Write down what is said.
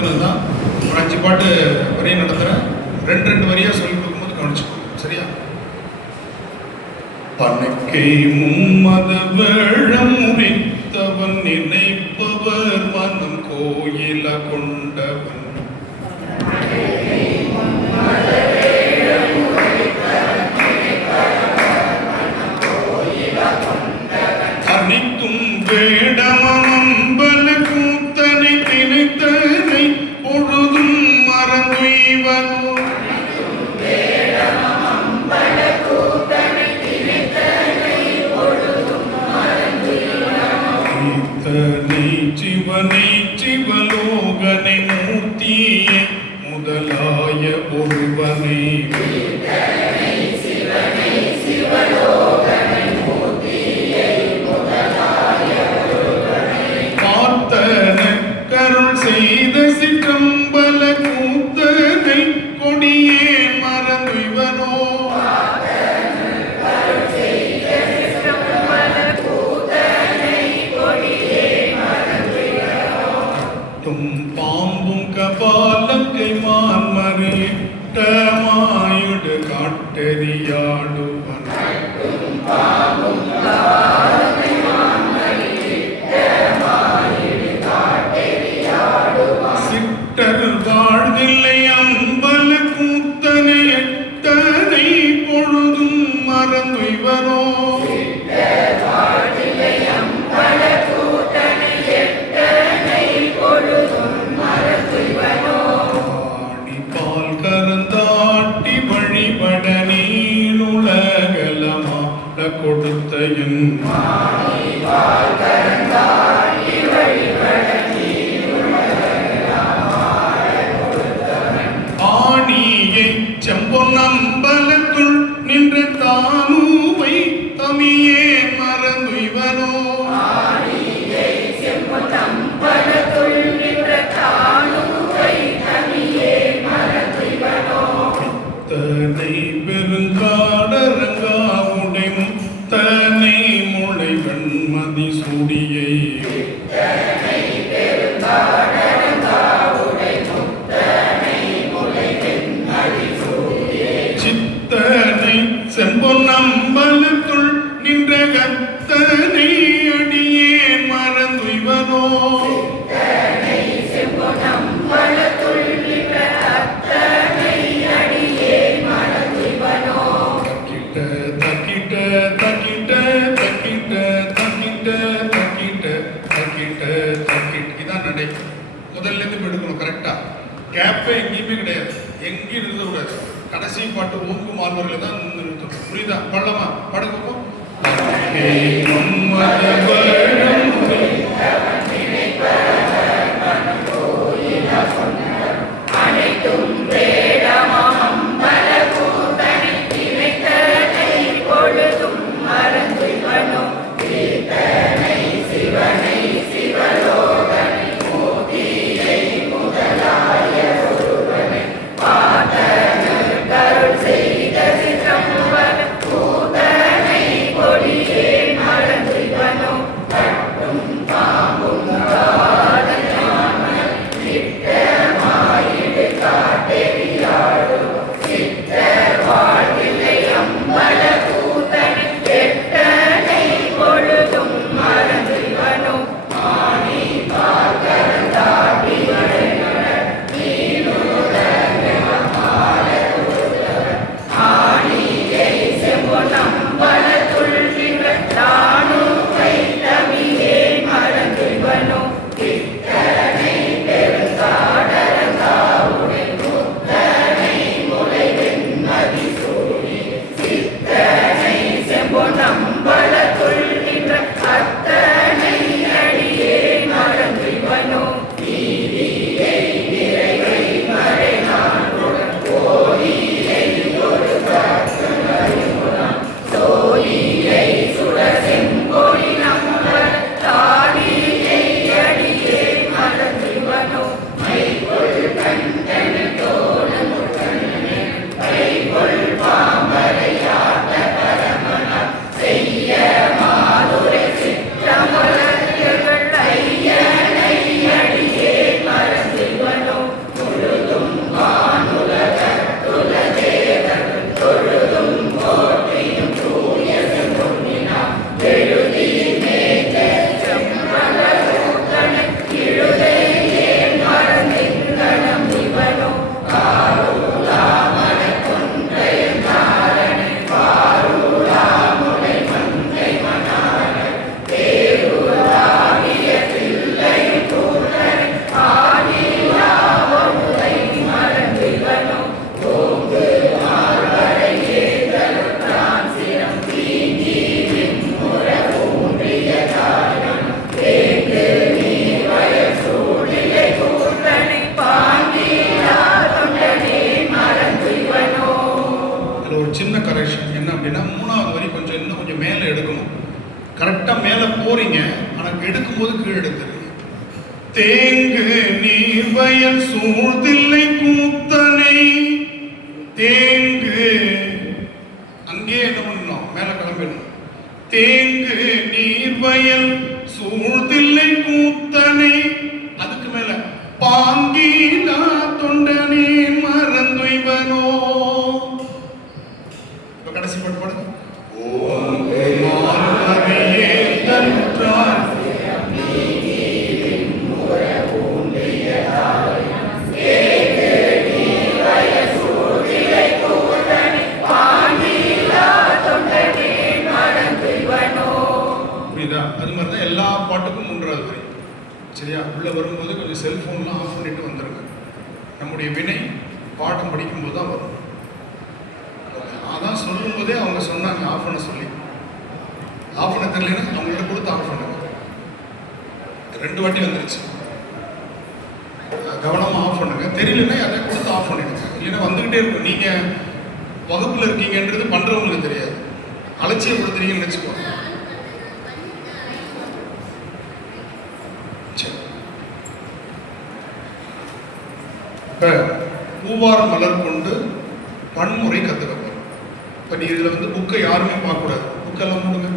நடத்துனது தான். ஒரு 5 பாட்டு வரையும் நடத்துகிறேன். 2 வரியாக சொல்லிக் கொடுக்கும்போது கவனிச்சுக்கோங்க, சரியா? பணக்கை மும்மத வேழம் முறித்தவன் நினைப்பவர் மனம் கோயில கொண்டவன் அனைத்தும் வேடமம்பல கூத்தனை திணைத்தனை பொழுதும் மறந்துய்வனோ சிவனை சிவலோகனை மூர்த்தியே முதலாய ஒருவனை பார்த்தன கருள் செய்த சிற்றம்பல கூத்தனை கொடியே மறந்துவனோ பாம்பும் கபாலங்கை மான்மறிட்ட மாயுடு காட்டெறியாடுவன் சிட்டர் வாழ்வில்லை அம்பல கூத்தனை எட்டனை பொழுதும் மறந்துவனோ கொடுத்த ஆணியை செம்பொன்னம்பலத்துள் நின்ற தானூவை தமியே மறந்துவனோ தனை பெருங்காடரங்காவுடை தனை முளை வெண்மதி சூடியை சித்தனை செம்பொன்னம்பலத்துள் நின்ற கத்தனை அடியே மறந்துவனோ இதான் நடை. முதல்ல இருந்து எடுக்கணும் கரெக்டா. கேப்பே எங்கேயுமே கிடையாது, எங்கேயும் நிறுத்தக்கூடாது. கடைசி பாட்டு மூக்கு மால்வரில் தான் நிறுத்தணும். புரியுதா? பள்ளமா படகுப்போம். கரெக்டா மேல போறீங்க, ஆனா எடுக்கும்போது கீழே எடுத்துறீங்க. தேங்கு நீர் வயல் சூழ்தில்லை கூத்தனை, தேங்கு அங்கே என்ன பண்ணணும், மேல கிளம்பிடணும். தேங்கு நீர் வயல் சூழ்தில்லை கூத்தனை, அதுக்கு மேல பாங்கீலா தொண்டனே மறந்துய்வனோ. இப்ப கடைசி பாட்டு பாடுங்க. ஓம் மார்கழியே தன்றான் அது மாதிரி தான் எல்லா பாட்டுக்கும் மூன்றாவது வரி. சரியா? உள்ள வரும்போது கொஞ்சம் செல்போன்லாம் ஆஃப் பண்ணிட்டு வந்துருங்க. நம்முடைய வினை பாடம் படிக்கும்போது தான் வரும். அதான் சொல்லும் போதே அவங்க சொன்னாங்க ஆஃப் பண்ண சொல்லி. ஆஃப் பண்ண தெரியலன்னா அவங்கள்ட்ட கொடுத்து ஆஃப் பண்ணுங்க. 2 வாட்டி வந்துருச்சு. கவனமாக ஆஃப் பண்ணுங்க. தெரியலன்னா அதை கொடுத்து ஆஃப் பண்ணிடுங்க. இல்லைன்னா வந்துகிட்டே இருக்கும். நீங்க வகுப்புல இருக்கீங்கன்றது பண்றவங்களுக்கு தெரியாது. அலட்சியப்படுத்துறீங்கன்னு வச்சுக்கோங்க. இப்போ பூவார் மலர் கொண்டு பன்முறை கற்றுக்க போகிறோம். இப்போ நீ இதில் வந்து புக்கை யாருமே பார்க்கக்கூடாது. புக்கெல்லாம் மூடுங்க.